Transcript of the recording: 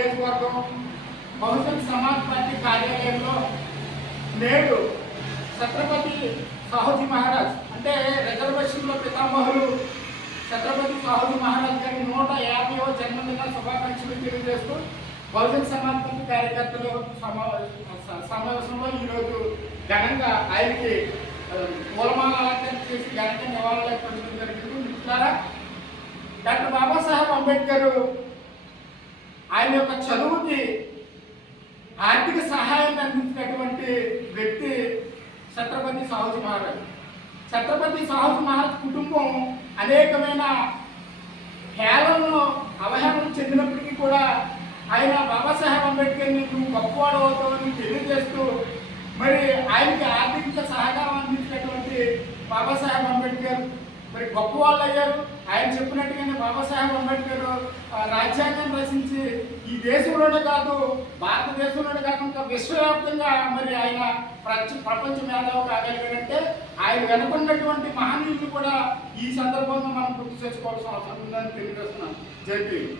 నియోజకవర్గం బహుజన్ సమాజ్ పార్టీ కార్యాలయంలో నేడు ఛత్రపతి సాహుజీ మహారాజ్ అంటే రిజర్వేషన్లో పితామహులు ఛత్రపతి సాహుజీ మహారాజ్ గారి 150వ జన్మదిన శుభాకాంక్షలు తెలియజేస్తూ బహుజన్ సమాజ్ పార్టీ కార్యకర్తలు సమావేశంలో ఈరోజు ఘనంగా ఆయనకి పూలమాల అలంకరణ చేసి ఘనంగా నివాళులు అర్పించడం జరిగింది. మిత్రులారా, డాక్టర్ బాబాసాహెబ్ అంబేద్కర్ ఆయన యొక్క చదువుకి ఆర్థిక సహాయాన్ని అందించినటువంటి వ్యక్తి ఛత్రపతి సాహుజీ మహారాజ్. ఛత్రపతి సాహుజీ మహారాజ్ కుటుంబం అనేకమైన హేళనను అవహేళన చెందినప్పటికీ కూడా ఆయన బాబాసాహెబ్ అంబేద్కర్ని నువ్వు గొప్పవాడు అవుతావని తెలియజేస్తూ మరి ఆయనకి ఆర్థిక సహకారం అందించినటువంటి బాబాసాహెబ్ అంబేద్కర్ మరి గొప్పవాళ్ళు అయ్యారు. ఆయన చెప్పినట్టుగానే బాబాసాహెబ్ అంబేద్కర్ రాజ్యాంగం రచించి ఈ దేశంలోనే కాదు భారతదేశంలోనే కాకుండా విశ్వవ్యాప్తంగా మరి ఆయన ప్రపంచ మేధావి కాగలిగాడంటే ఆయన వెనుకున్నటువంటి మహనీయులు కూడా ఈ సందర్భంగా మనం గుర్తు చేసుకోవాల్సిన అవసరం ఉందని తెలియజేస్తున్నాను. జై భీమ్.